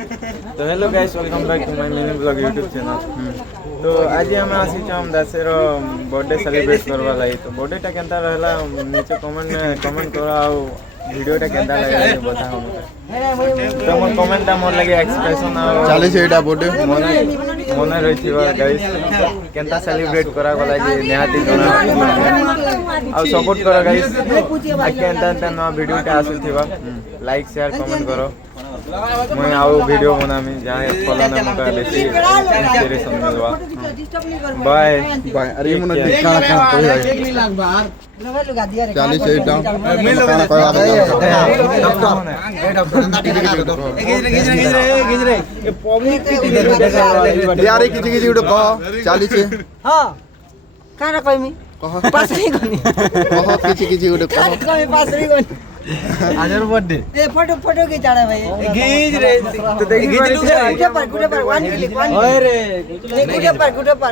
तो hello guys, welcome back to my mini blog YouTube channel. तो आज हम आसी हम दासेर बर्थडे सेलिब्रेट करवा लाई। तो बर्थडे केनता रहला नीचे कमेंट करो आ वीडियोटा केनता लागला बताओ मते। तो मोर कमेंटटा मोर लगे एक्सप्रेशन आ 40 एटा बर्थडे मने रहिथिबा गाइस केनता सेलिब्रेट करा गला जे निहाती करा आ सपोर्ट करो गाइस। आ केनता न वीडियोटा आसीथिबा लाइक शेयर कमेंट करो। मैं आओ वीडियो बनामी जहाँ फलाना मका बेसी इंस्पिरेशन मिलवा। Bye bye. अरे मन दिखा रखा कोई है 40 एटा मिल खाना करवा दे। ये पब्लिक यार किछि उडे कह 40 हां काना कहमी कह पासरी गनी कह किछि उडे कह कहमी पासरी गनी आजर बर्थडे ए फोटो के चाड़ा भाई गीज रे तो देखि गुटे पर 1 क्लिक 1 ओए रे गुटे पर